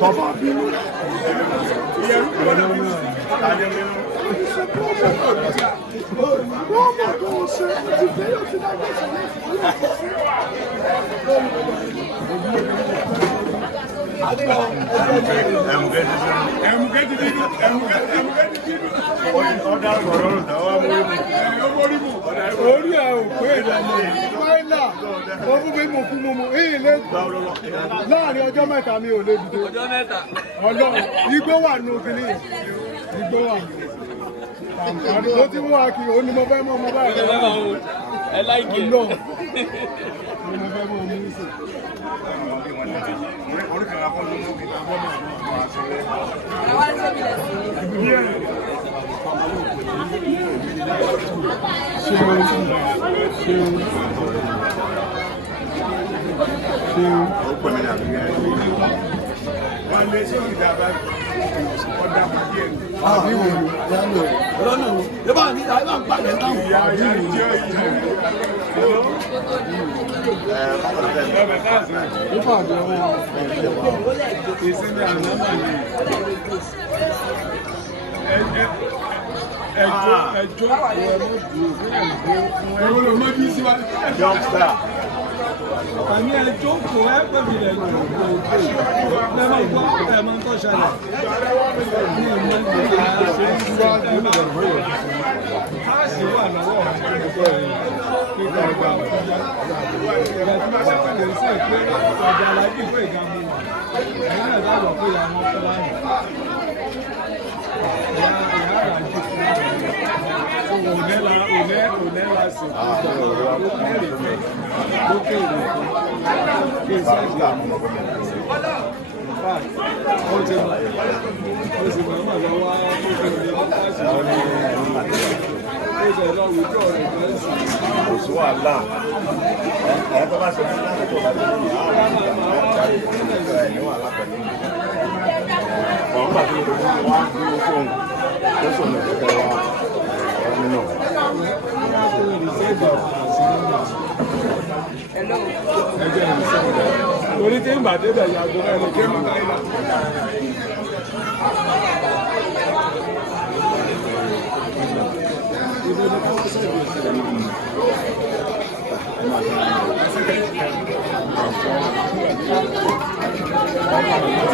Baba bínú. Orí ẹ̀ ò pé ìdààmú fáìlà ó fún mi mọ̀ fún mọ̀ èyí lé láàrin ọjọ́ mẹ́ta mi ò lè dìde. Ọjọ́ mẹ́ta. Ọlọ́run igbó wà nù kìíní igbó wà. Mo ti mú akí òun ni mo fẹ́ mọ́ ọmọ báyìí. Ẹ láìkè. Ọlọ́run mo fẹ́ mọ́ ọmọ ìṣe. Àní ẹjọ́ kò ẹ́ pẹ̀lú ilẹ̀ lọ́wọ́ lẹ́mọ̀ gbọ́ ẹ̀mọ́ tó ṣẹlẹ̀ ní ìmọ̀ ìgbà ṣe ń gbọ́ ẹ̀mọ́ káàsì wà lọ́wọ́ kíkọ́ ìgbà ìgbà tí wọ́n ṣẹ̀pẹ̀lẹ̀ sí ìpé ọjà alájí pé ìgbàmù wà ìyá ìdájọ́ pé ìyá wọn fẹ́ láyé ìyá àrájí fún ònẹ́la sí òkèrè lókè ìrìnkú kí ìsáàjì àmọ́ ó ti mọ̀ mọ̀ lọ́wọ́ ó lọ wùjọ́ rẹ̀ gẹ́ẹ̀sì oṣù wà láà ẹ̀ tó bá ṣe fún láti tó bá tó ní àwọn ìgbà ẹ̀ní wà lápẹ̀lú ọ̀rọ̀ pàtó ló wá dúró fóun tó sọ̀nà ìfẹ́ wa nínú torí tí ń bà débẹ̀ yàgò ẹni kí ń bá ilá. Thank you.